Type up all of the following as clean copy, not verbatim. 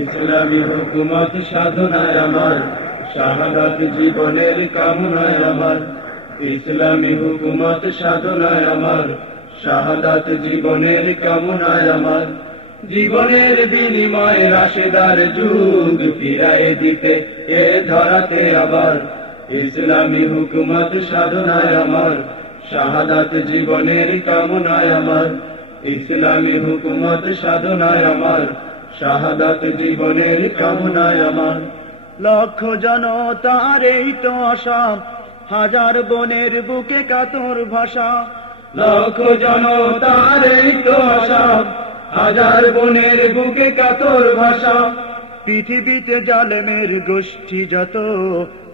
ইসলামী হুকুমত সাধনায় আমার, শাহাদাত জীবনের কামনায় আমার। ইসলামী হুকুমত সাধনায় আমার, শাহাদাত জীবনের কামনায় আমার। জীবনের বিনিময়ে রাশেদার যুগ ফিরায় দিতে এ ধরাতে আবার। ইসলামী হুকুমত সাধনায় আমার, শাহাদাত জীবনের কামনায় আমার। ইসলামী হুকুমত সাধনায় আমার, শাহাদাত জীবনের কামনায় আমার। লক্ষ জনতার এই তো আশা, হাজার বনের বুকে কাতর ভাষা। লক্ষ জনতার এই তো আশা, হাজার বনের বুকে কাতর ভাষা। পৃথিবীতে জালেমের গোষ্ঠী যত,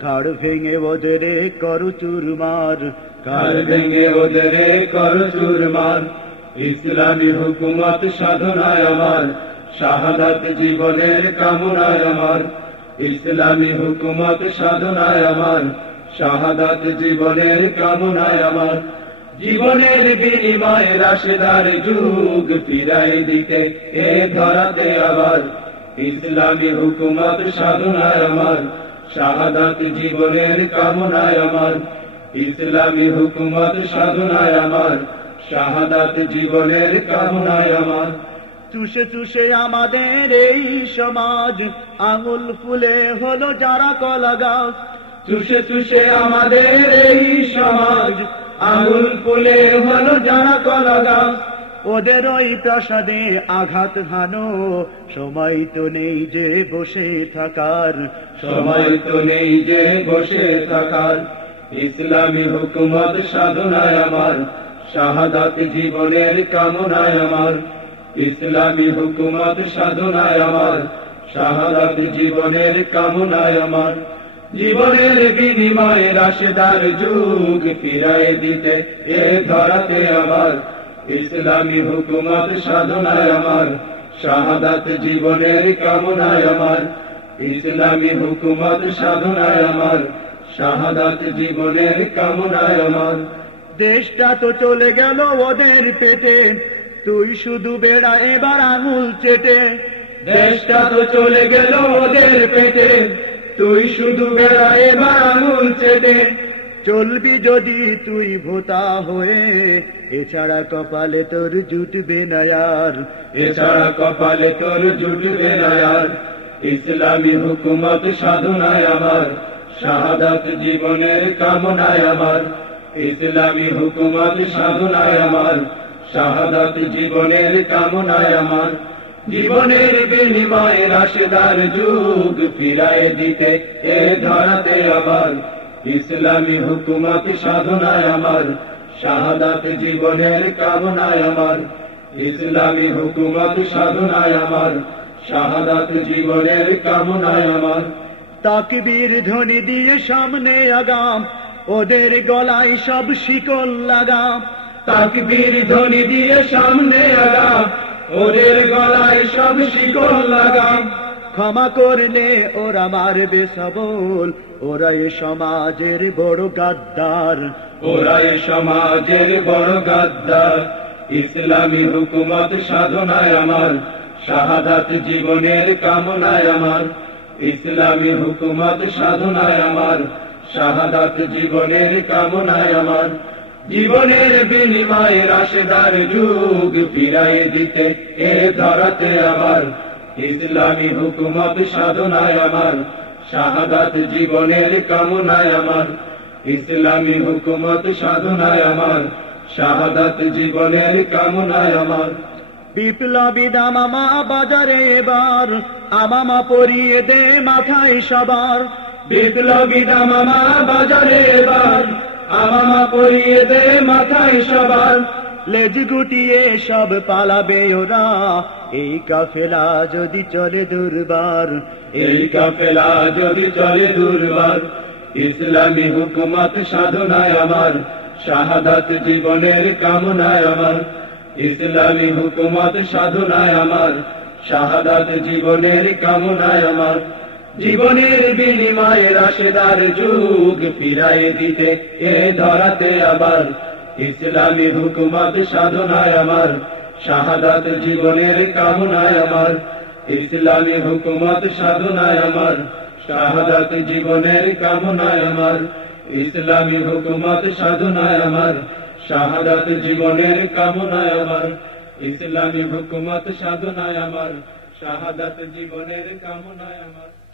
ঘাড় ভেঙে ওদের করো চুরমার। ঘাড় ভেঙে ওদের করো চুরমার। ইসলামী হুকুমত সাধনায় আমার, শাহাদাত জীবনের কামনায় আমার। ইসলামী হুকুমত সাধনায় আমার, শাহাদাত জীবনের কামনায় আমার। জীবনের বিনিময়ে রাশেদার যুগ ফিরায় দিতে এ ধরাতে আবার। ইসলামী হুকুমত সাধনায় আমার, শাহাদাত জীবনের কামনায় আমার। ইসলামী হুকুমত সাধনায় আমার, শাহাদাত জীবনের কামনায় আমার। চুষে চুষে আমাদের এই সমাজ, আঙুল ফুলে হলো যারা কলা গাছ। চুষে চুষে আমাদের এই সমাজ, আঙুল ফুলে হলো যারা কলা গাছ। ওদের ওই প্রাসাদে আঘাত হানো, সময় তো নেই যে বসে থাকার। সময় তো নেই যে বসে থাকার। ইসলামী হুকুমত সাধনায় আমার, শাহাদাত জীবনের কামনায় আমার। ইসলামী হুকুমত সাধনায় আমার, শাহাদাত জীবনের কামনায় আমার। জীবনের বিনিময়ে রাশেদার যুগ ফিরায় দিতে এ ধরাতে আবার। ইসলামী হুকুমত সাধনায় আমার, শাহাদাত জীবনের কামনায় আমার। ইসলামী হুকুমত সাধনায় আমার, শাহাদাত জীবনের কামনায় আমার। দেশটা তো চলে গেল ওদের পেটে, তুই শুধু বেড়া এবার আঙুল চেটে। দেশটা তো চলে গেল ওদের পেটে, তুই শুধু বেড়া এবার আঙুল চেটে। চলবি যদি তুই ভোতা হয়ে, এছাড়া কপালে তোর জুটবে না আর। এছাড়া কপালে তোর জুটবে না আর। ইসলামী হুকুমত সাধনায় আমার, শাহাদাত জীবনের কামনায় আমার। ইসলামী হুকুমত সাধনায় আমার, শাহাদাত জীবনের কামনায় আমার। জীবনের বিনিময়ে রাশেদার যুগ ফিরায় দিতে এ ধরাতে আবার। ইসলামী হুকুমত সাধনায় আমার, শাহাদাত জীবনের কামনায় আমার। ইসলামী হুকুমত সাধনায় আমার, শাহাদাত জীবনের কামনায় আমার। তাকবীর ধ্বনি দিয়ে সামনে আগাম, ওদের গলায় সব শিকল লাগাম। তাকবীর ধ্বনি দিয়ে সামনে আগাম, ওদের গলায় সব শিকল লাগাম। ক্ষমা করলে ওরা মারবে সবল, ওরা এ সমাজের বড় গাদ্দার। ওরা এ সমাজের বড় গাদ্দার। ইসলামী হুকুমত সাধনায় আমার, শাহাদাত জীবনের কামনায় আমার। ইসলামী হুকুমত সাধনায় আমার, শাহাদাত জীবনের কামনায় আমার। জীবনের বিনিময়ে রাশেদার যুগ ফিরায় দিতে এ ধরাতে আবার। ইসলামী হুকুমত সাধনায় আমার, শাহাদাত জীবনের কামনায় আমার। ইসলামী হুকুমত সাধনায় আমার, শাহাদাত জীবনের কামনায় আমার। বিপ্লবী দামামা বাজারে এবার, আমামা পরিয়ে দে মাথায় সবার। বিপ্লবী দামামা বাজারে এবার, আমামা পরিয়ে দে মাথায় সবার। লেজ গুটিয়ে সব পালাবে ওরা, এই কাফেলা যদি চলে দুর্বার। এই কাফেলা যদি চলে দুর্বার। ইসলামী হুকুমত সাধনায় আমার, শাহাদাত জীবনের কামনায় আমার। ইসলামী হুকুমত সাধনায় আমার, শাহাদাত জীবনের কামনায় আমার। জীবনের বিনিময়ে রাশেদার যুগ ফিরায় দিতে এ ধরাতে আবার। ইসলামী হুকুমত সাধনায় আমার, শাহাদাত জীবনের কামনায় আমার। ইসলামী হুকুমত সাধনায় আমার, শাহাদাত জীবনের কামনায় আমার। ইসলামী হুকুমত সাধনায় আমার, শাহাদাত জীবনের কামনায় আমার। ইসলামী হুকুমত সাধনায় আমার, শাহাদাত জীবনের কামনায় আমার।